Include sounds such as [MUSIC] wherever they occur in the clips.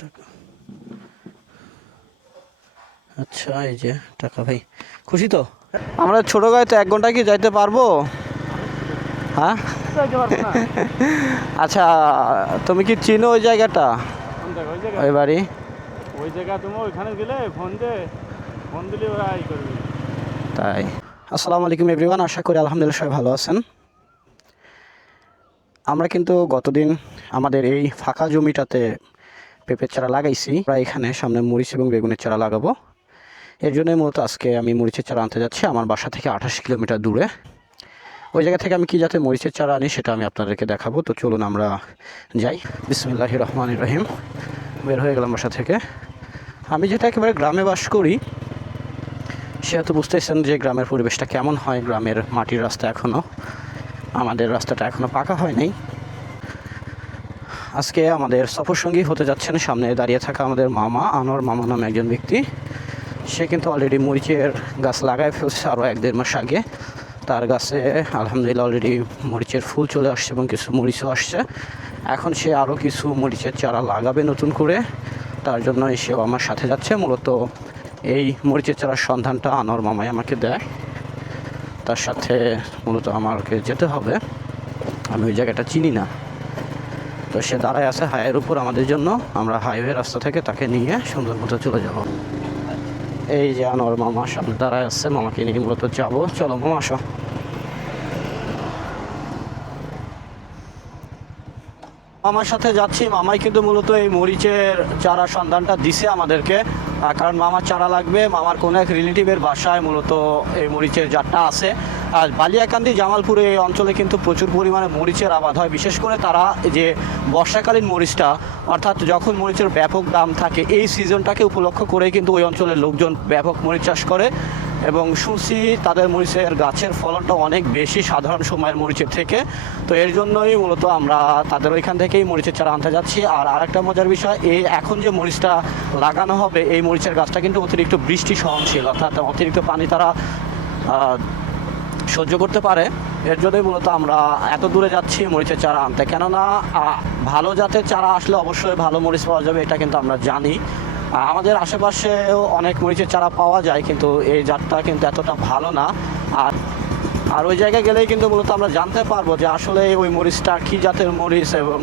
টাকা আচ্ছা এই যে টাকা ভাই। খুশি তো? আমরা ছোট গাড়িতে এক ঘণ্টা কি যাইতে পারব? হ্যাঁ? [LAUGHS] আচ্ছা তুমি কি চিনো ওই জায়গাটা? ওই বাড়ি? ওই জায়গা তুমি ওইখানে গেলে ফোন দে ফোন দিলে ওরা করবে। তাই। আসসালামু আলাইকুম এভরিওয়ান আশা করি আলহামদুলিল্লাহ সবাই ভালো আছেন। আমরা কিন্তু গতদিন আমাদের এই ফাঁকা জমিটাতে পেঁপের চারা লাগাইছি। প্রায় এখানে সামনে মরিচ এবং বেগুনের চারা লাগাবো। এর জন্যই মূলত আজকে আমি মরিচের চারা আনতে যাচ্ছি আমার বাসা থেকে আঠাশ কিলোমিটার দূরে। ওই জায়গা থেকে আমি কি যাতে মরিচের চারা আনি সেটা আমি আপনাদেরকে দেখাবো। তো চলুন আমরা যাই। বিসমুল্লাহ রহমান রহিম। বের হয়ে গেলাম বাসা থেকে। আমি যেটা একেবারে গ্রামে বাস করি সে সেহেতু বুঝতেছেন যে গ্রামের পরিবেশটা কেমন হয়। গ্রামের মাটির রাস্তা এখনও আমাদের রাস্তাটা এখনও পাকা হয়নি আজকে আমাদের সফরসঙ্গী হতে যাচ্ছেন, সামনে দাঁড়িয়ে থাকা আমাদের মামা, আনোয়ার মামা নামে একজন ব্যক্তি। সে কিন্তু অলরেডি মরিচের গাছ লাগায় ফেলছে আরও এক দেড় মাস আগে। তার গাছে আলহামদুলিল্লাহ অলরেডি মরিচের ফুল চলে আসছে এবং কিছু মরিচও আসছে। এখন সে আরও কিছু মরিচের চারা লাগাবে নতুন করে। তার জন্য সেও আমার সাথে যাচ্ছে। মূলত এই মরিচের চারার সন্ধানটা আনোয়ার মামাই আমাকে দেয়। তার সাথে মূলত আমাকে যেতে হবে। আমি ওই জায়গাটা চিনি না। তো সে দাঁড়ায় আছে হাইয়ের উপর আমাদের জন্য। আমরা হাইওয়ে রাস্তা থেকে তাকে নিয়ে সুন্দর মতো চলে যাব। এই যে আনোয়ার মামা সামনে দাঁড়ায় আছে, মামাকে নিয়ে মূলত যাব। চলো মামা, আসো। মামার সাথে যাচ্ছি। মামাই কিন্তু মূলত এই মরিচের চারা সন্ধানটা দিছে আমাদেরকে। কারণ মামার চারা লাগবে, মামার কোনো এক রিলেটিভের বাসায় মূলত এই মরিচের জাতটা আছে। আর বালিয়াকান্দি, জামালপুরে এই অঞ্চলে কিন্তু প্রচুর পরিমাণে মরিচের আবাদ হয়। বিশেষ করে তারা যে বর্ষাকালীন মরিচটা, অর্থাৎ যখন মরিচের ব্যাপক দাম থাকে, এই সিজনটাকে উপলক্ষ করে কিন্তু ওই অঞ্চলের লোকজন ব্যাপক মরিচ চাষ করে। এবং শুনছি তাদের মরিচের গাছের ফলনটা অনেক বেশি সাধারণ সময়ের মরিচের থেকে। তো এর জন্যই মূলত আমরা তাদের ওইখান থেকেই মরিচের চারা আনতে যাচ্ছি। আর আরেকটা মজার বিষয় এই এখন যে মরিচটা লাগানো হবে, এই মরিচের গাছটা কিন্তু অতিরিক্ত বৃষ্টি সহনশীল, অর্থাৎ অতিরিক্ত পানি তারা সহ্য করতে পারে। এর জন্যই মূলত আমরা এত দূরে যাচ্ছি মরিচের চারা আনতে। কেননা ভালো জাতের চারা আসলে অবশ্যই ভালো মরিচ পাওয়া যাবে, এটা কিন্তু আমরা জানি। আমাদের আশেপাশেও অনেক মরিচের চারা পাওয়া যায় কিন্তু এই জাতটা কিন্তু এতটা ভালো না। আর আর ওই জায়গায় গেলেই কিন্তু মূলত আমরা জানতে পারব যে আসলে ওই মরিচটা কী জাতের মরিচ এবং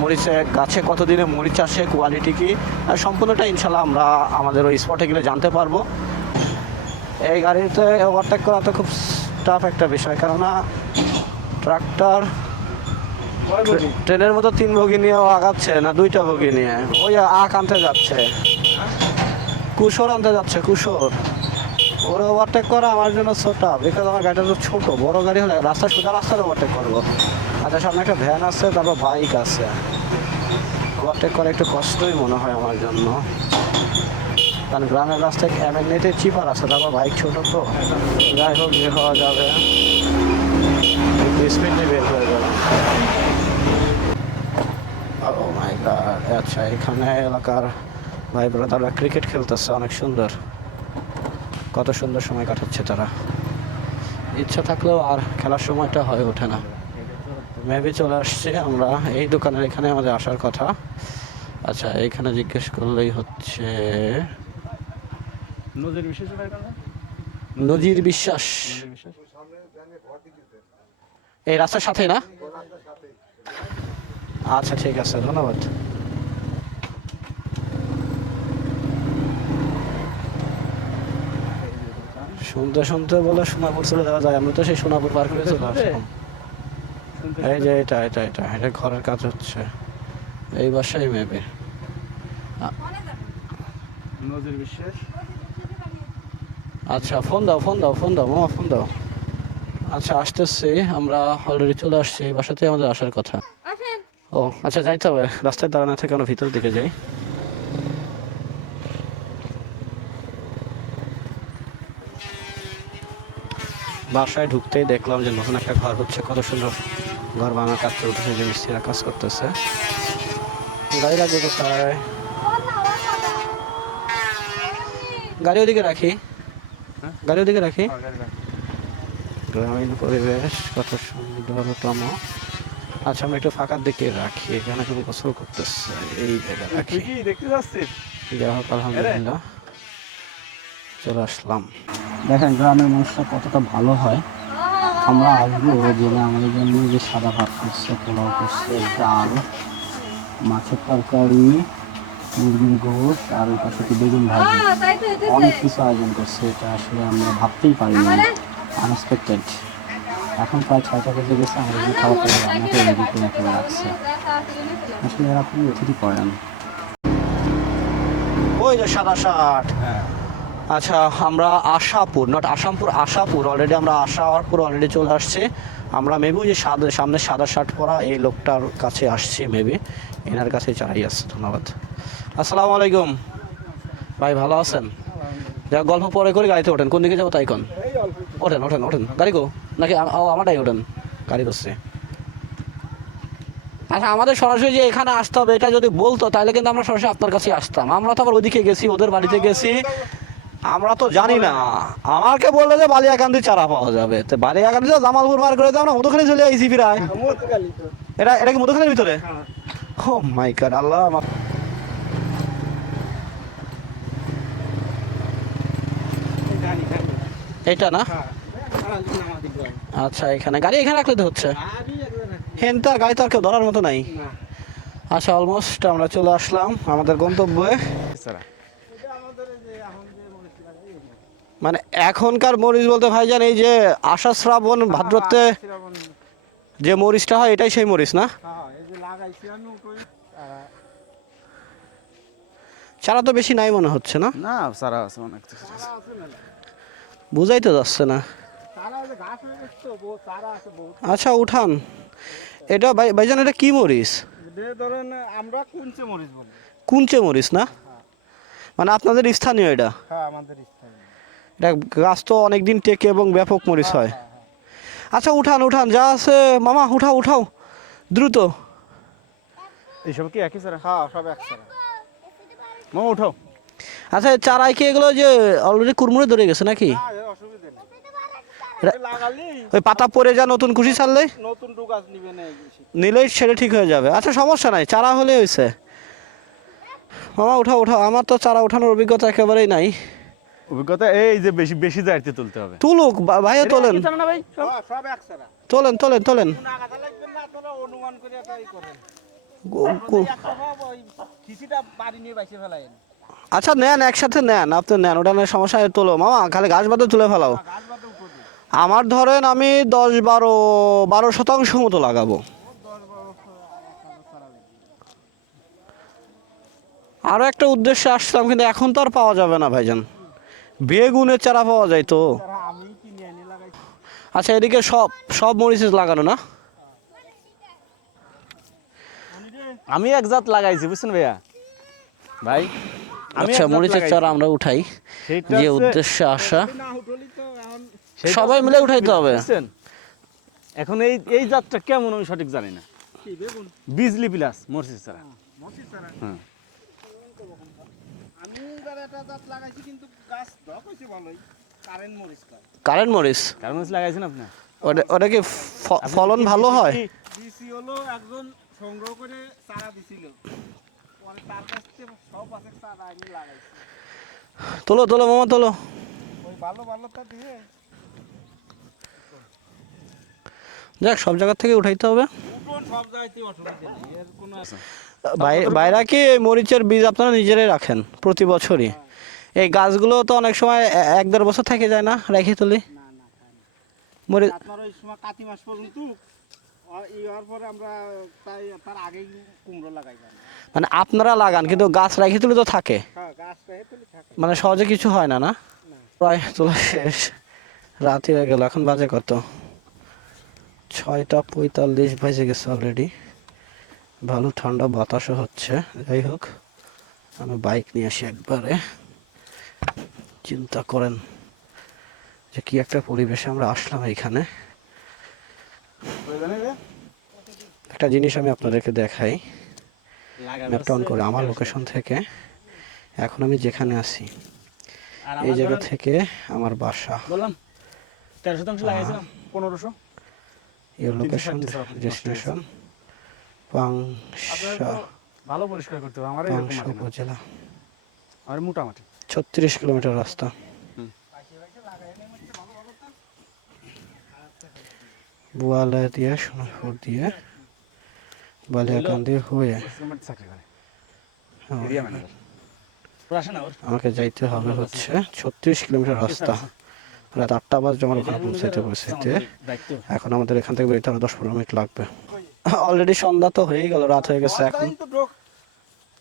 মরিচে গাছে কতদিনে মরিচ আসে কোয়ালিটি কী সম্পূর্ণটা ইনশাল্লাহ আমরা আমাদের ওই স্পটে গেলে জানতে পারব। এই গাড়িতে ওভারটেক করা তো খুব টাফ একটা বিষয় কেননা ট্রাক্টর ট্রেনের মতো তিন বগি নিয়ে আগাচ্ছে না দুইটা বগি নিয়ে? ওই আখ আনতে যাচ্ছে। কুশোর আনতে যাচ্ছে কুশোর ওরা ওভারটেক করা, আমার জন্য টাফ বিকজ আমার গাড়িটা তো ছোটো, বড় গাড়ি হলে রাস্তা সোজা রাস্তায় ওভারটেক করব। আচ্ছা সামনে একটা ভ্যান আছে, তারপর বাইক আছে। ওভারটেক করা একটু কষ্টই মনে হয় আমার জন্য। কারণ গ্রামের রাস্তায় এমনিতে চিপার আছে তারপর বাইক ছোট তো। যাই হোক বের হওয়া যাবে। বের হয়ে গেল ও মাই আচ্ছা এখানে এলাকার ভাই ব্রাদাররা ক্রিকেট খেলতেছে অনেক সুন্দর। কত সুন্দর সময় কাটাচ্ছে তারা। ইচ্ছা থাকলেও আর খেলার সময়টা হয়ে ওঠে না। মেবি চলে আসছে আমরা। এই দোকানের এখানে আমাদের আসার কথা। আচ্ছা এইখানে জিজ্ঞেস করলেই হচ্ছে নজির বিশ্বাস এই রাস্তার সাথে না? আচ্ছা ঠিক আছে ধন্যবাদ। শুনতে শুনতে বলে সোনাপুর চলে যাওয়া যায়। আমরা তো সেই সোনাপুর পার করে চলে আসলাম। এই যে এটা এটা এটা এটা ঘরের কাজ হচ্ছে। এই বাসায় মেবে। নজর বিশ্বাস। আচ্ছা ফোন দাও ফোন দাও ফোন দাও মামা ফোন দাও। আচ্ছা আসতেছি। আমরা অলরেডি চলে আসছি। এই বাসাতে আমাদের আসার কথা। ও আচ্ছা যাইতে হবে। রাস্তায় দাঁড়ানো থেকে আমরা ভিতর দিকে যাই। বাসায় ঢুকতেই দেখলাম যে নতুন একটা ঘর হচ্ছে কত সুন্দর ঘর বানার কাজ চলতেছে যে মিস্ত্রিরা কাজ করতেছে। গাড়ি লাগবে কোথায় গাড়ি ওদিকে রাখি। হ্যাঁ? গাড়ি ওদিকে রাখি। গ্রামীণ পরিবেশ কত সুন্দরতম। আচ্ছা আমি একটু ফাঁকার দিকে রাখি এখানে তুমি গোসল করতেছে এই জায়গা রাখি। দেখতে যাচ্ছিস? যাই হোক আলহামদুলিল্লাহ। চলে আসলাম। দেখেন গ্রামের মানুষরা কতটা ভালো হয়। আমরা আসব জেলে আমাদের জন্য যে সাদা ভাত করছে পোলাও করছে ডাল মাছের তরকারি মুরগির গোশ আর ওই পাশে কি বেগুন ভাজি। অনেক কিছু আয়োজন করছে এটা আসলে আমরা ভাবতেই পারিনি। আনএক্সপেক্টেড এখন প্রায় ছয়টা বেজে গেছে আমরা যে খাবার টাবার রান্না করে রেডি করে একেবারে রাখছে। আসলে এরা খুবই অতিথি পড়েন ওই যে সাদা শার্ট। আচ্ছা আমরা আশাপুর নট আসামপুর, আশাপুর অলরেডি আমরা আশাপুর অলরেডি চলে আসছি। আমরা মেবি যে সাদা, সামনে সাদা শার্ট পরা এই লোকটার কাছে আসছি, মেবি। এনার কাছে চাই আসছে ধন্যবাদ। আসসালামু আলাইকুম। ভাই, ভালো আছেন? যা গল্প পরে করে, গাড়িতে ওঠেন। কোন দিকে যাব তাই কোন? ওঠেন ওঠেন ওঠেন। গাড়ি গো নাকি আমারটাই ওঠেন? গাড়ি করছে আচ্ছা আমাদের সরাসরি যে এখানে আসতে হবে, এটা যদি বলতো, তাহলে কিন্তু আমরা সরাসরি আপনার কাছে আসতাম। আমরা তো আবার ওদিকে গেছি, ওদের বাড়িতে গেছি। আমরা তো জানি না। আমাকে বলল যে বালিয়াকান্দি চারা পাওয়া যাবে। তো বালিয়াকান্দি জামালপুর পার করে না মধুখালি চলে আইসি ফিরায় এটা এটা কি মধুখালির ভিতরে? ও মাই গড, আল্লাহ আমার। এটা না? আচ্ছা এখানে। গাড়ি এখানে রাখলে তো হচ্ছে। হেনটা গাড়ি তো আর কেউ ধরার মতো নাই। আচ্ছা অলমোস্ট আমরা চলে আসলাম আমাদের গন্তব্যে। মানে এখনকার মরিচ বলতে ভাইজান এই যে আষাঢ় শ্রাবণ ভাদ্রতে যে মরিচটা হয় এটাই সেই মরিচ না? চারা তো বেশি নাই মনে হচ্ছে না? না সারা আছে অনেক। বুঝাই তো যাচ্ছে না। আচ্ছা উঠান। এটা ভাই- ভাইজান এটা কি মরিচ? ধরেন আমরা কুঞ্চে মরিচ বলি। কুঞ্চে মরিচ না? মানে আপনাদের স্থানীয় এটা? হ্যাঁ আমাদের স্থানীয়। এটা গাছ তো অনেকদিন টেকে এবং ব্যাপক মরিচ হয়। আচ্ছা উঠান উঠান যা আছে মামা উঠাও উঠাও দ্রুত। এইসব কি একই সারা? হ্যাঁ সব এক মামা উঠাও। আচ্ছা চারাই কি এগুলো যে অলরেডি কুরমুড়ে ধরে গেছে নাকি? অসুবিধা নেই। ওই পাতা পড়ে যা নতুন খুশি ছাড়লে? নতুন ডুগাছ নিবে না নিলেই সেটা ঠিক হয়ে যাবে। আচ্ছা সমস্যা নাই চারা হলে হয়েছে। মামা উঠাও উঠাও আমার তো চারা ওঠানোর অভিজ্ঞতা একেবারেই নাই। অভিজ্ঞতা এই যে বেশি বেশি দায়িত্ব তুলতে হবে। তুলুক ভাইও তোলেন। না ভাই সব এক সারা তোলেন তোলেন তোলেন। নাগাদা লাগবেন না আপনারা অনুমান করে এটাই করেন। গু- গু- একটা ভাব ওই খিচিটা বাড়ি নিয়ে বাইসে ফেলাইন আচ্ছা নেন একসাথে নেন। আপনি নেন ওটা নিয়ে সমস্যা তোলো। মামা খালি গাছ বাদে তুলে ফেলাও। আমার ধরেন আমি দশ বারো বারো শতাংশ মতো লাগাবো। আরও একটা উদ্দেশ্যে আসলাম কিন্তু এখন তো আর পাওয়া যাবে না ভাইজান। বেগুনের চারা পাওয়া যায় তো। আমি কিনে এনে লাগাইছি আচ্ছা এদিকে সব সব মরিচ লাগানো না? আমি এক জাত লাগাইছি বুঝছেন ভাইয়া? ভাই আচ্ছা মরিচের চারা আমরা উঠাই। যে উদ্দেশ্যে আসা। সবাই মিলে উঠাইতে হবে। এখন এই এই জাতটা কেমন আমি সঠিক জানি না। বিজলি প্লাস মরিচের চারা। হ্যাঁ এবার একটা জাত লাগাইছি কিন্তু গাছ ধক হয়েছে ভালোই। কারেন্ট মরিচ কারেন্ট মরিচ? লাগাইছেন আপনি? ওটা ওটা কি ফলন ভালো হয়? দিছি হলো একজন সংগ্রহ করে চারা দিছিল। পরে তার কাছ থেকে সব আছে চারা আমি লাগাইছি। তোলো তোলো মামা তোলো। ওই ভালো ভালোটা দিয়ে যাক সব জায়গা থেকে উঠাইতে হবে। বাইরা কি মরিচের বীজ আপনারা নিজেরাই রাখেন প্রতি বছরই। এই গাছগুলো তো অনেক সময় এক দেড় বছর থেকে যায় না রেখে তুলি। মরিচ কাতি মাস পর্যন্ত মানে আপনারা লাগান কিন্তু গাছ রেখে তুলে তো থাকে। হ্যাঁ থাকে। মানে সহজে কিছু হয় না না? প্রায় তোলা শেষ। রাতে হয়ে গেল এখন বাজে কত? ছয়টা পঁয়তাল্লিশ বাজে গেছে অলরেডি ভালো ঠান্ডা বাতাসও হচ্ছে। যাই হোক আমি বাইক নিয়ে আসি একবারে। চিন্তা করেন যে কি একটা পরিবেশে আমরা আসলাম এইখানে একটা জিনিস আমি আপনাদেরকে দেখাই। ম্যাপটা অন করে আমার লোকেশন থেকে। এখন আমি যেখানে আছি এই জায়গা থেকে আমার বাসা। বললাম তেরো শতাংশ লাগাইছিলাম। পনেরোশো। ইউর লোকেশন ডেস্টিনেশন পাংশা ভালো পরিষ্কার করতে হবে আমার এরকম পাংশা। উপজেলা। আমার মোটামুটি। ছত্রিশ কিলোমিটার রাস্তা। বোয়ালা দিয়ে সোনারপুর দিয়ে বালিয়াকান্দি হয়ে। হ্যাঁ, আমাকে যাইতে হবে হচ্ছে ছত্রিশ কিলোমিটার রাস্তা। রাত আটটা বাজে আমার ওখানে পৌঁছাইতে পৌঁছাইতে এখন আমাদের এখান থেকে বেরোতে আরও দশ পনেরো মিনিট লাগবে। অলরেডি সন্ধ্যা তো হয়েই গেল রাত হয়ে গেছে এখন।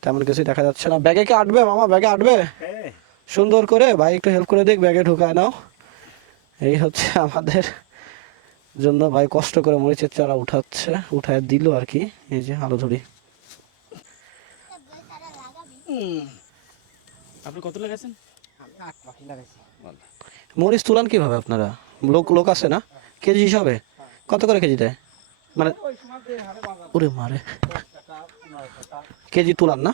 তেমন কিছুই দেখা যাচ্ছে না। ব্যাগে কি আটবে মামা? ব্যাগে আটবে? হ্যাঁ সুন্দর করে ভাই একটু হেল্প করে দেখ ব্যাগে ঢুকায় নাও। এই হচ্ছে আমাদের জন্য ভাই কষ্ট করে মরিচের চারা উঠাচ্ছে উঠায় দিল আর কি। এই যে আলো ধরি। আপনি কত লাগাইছেন? আট পাখি লাগাইছি মরিচ তুলান কীভাবে আপনারা? লোক লোক আছে না? কেজি হিসাবে? কত করে কেজি দেয়? মানে ওরে মারে কেজি তুলান না?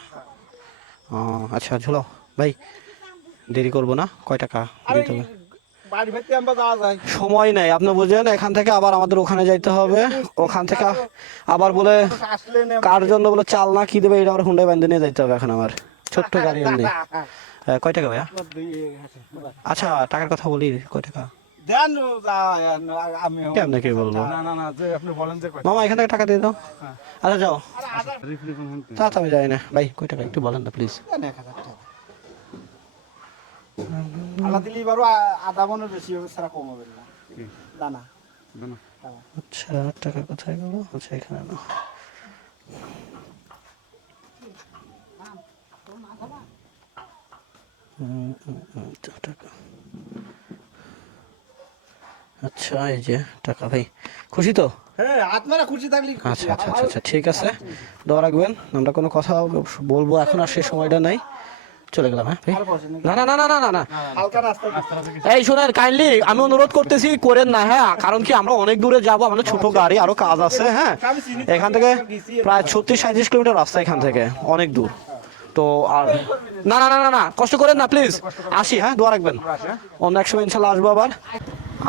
ও আচ্ছা ঝোলাও। ভাই দেরি করব না কয় টাকা দিতে হবে? সময় নেই আপনি বুঝেন এখান থেকে আবার আমাদের ওখানে যাইতে হবে। ওখান থেকে আবার বলে কার জন্য বলে চাল না কি দেবে এটা আবার হুন্ডাই বান্ধে নিয়ে যাইতে হবে এখন আমার। ছোট্ট গাড়ি এমনি। কয় টাকা ভাইয়া? আচ্ছা টাকার কথা বলি কয় টাকা? দেন আমি কেমনে কি বলব? না না না বলেন যে মামা এখান থেকে টাকা দিয়ে দাও। আচ্ছা যাও। তা তো আমি যাই না। ভাই কয় টাকা? একটু বলেন না প্লিজ আলা দিলি বারো আধা মনের বেশি হবে সারা কম হবে না। দানা। আচ্ছা টাকা কোথায় গেল? আচ্ছা এখানে না আচ্ছা এই যে টাকা ভাই খুশি তো হ্যাঁ আচ্ছা আচ্ছা আচ্ছা আচ্ছা ঠিক আছে দোয়া রাখবেন আমরা কোনো কথা বলব এখন আর সেই সময়টা নাই চলে গেলাম হ্যাঁ না না না না না এই শোনেন কাইন্ডলি আমি অনুরোধ করতেছি করেন না হ্যাঁ কারণ কি আমরা অনেক দূরে যাব আমাদের ছোট গাড়ি আরও কাজ আছে হ্যাঁ এখান থেকে প্রায় ছত্রিশ সাঁত্রিশ কিলোমিটার রাস্তা এখান থেকে অনেক দূর তো আর না না না না না, কষ্ট করেন না প্লিজ আসি হ্যাঁ দোয়া রাখবেন। অন্য এক সময় ইনশাল্লাহ আসব আবার।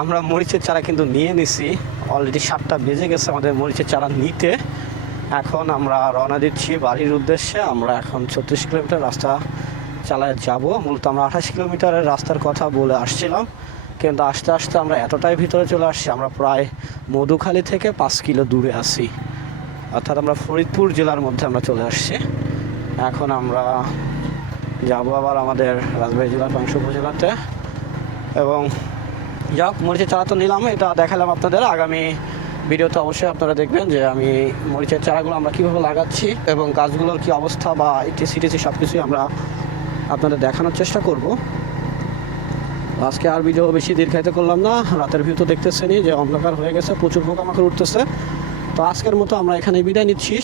আমরা মরিচের চারা কিন্তু নিয়ে নিছি। অলরেডি সাতটা বেজে গেছে আমাদের মরিচের চারা নিতে। এখন আমরা রওনা দিচ্ছি বাড়ির উদ্দেশ্যে। আমরা এখন ছত্রিশ কিলোমিটার রাস্তা চালায় যাব। মূলত আমরা আঠাশ কিলোমিটারের রাস্তার কথা বলে আসছিলাম। কিন্তু আস্তে আস্তে আমরা এতটাই ভিতরে চলে আসছি। আমরা প্রায় মধুখালী থেকে পাঁচ কিলো দূরে আছি। অর্থাৎ আমরা ফরিদপুর জেলার মধ্যে আমরা চলে আসছি। এখন আমরা যাব আবার আমাদের রাজবাড়ী জেলার পাংশ উপজেলাতে। এবং যাক, মরিচের চারা তো নিলাম, এটা দেখালাম আপনাদের। আগামী ভিডিওতে অবশ্যই আপনারা দেখবেন যে আমি মরিচের চারাগুলো আমরা কীভাবে লাগাচ্ছি এবং গাছগুলোর কি অবস্থা বা ইটিসি টিসি সব কিছুই আমরা আপনাদের দেখানোর চেষ্টা করব। আজকে আর ভিডিও বেশি দীর্ঘায়িত করলাম না, রাতের ভিউ তো দেখতেছেনই যে অন্ধকার হয়ে গেছে, প্রচুর পোকামাকড় উঠতেছে। তো আজকের মতো আমরা এখানে বিদায় নিচ্ছি।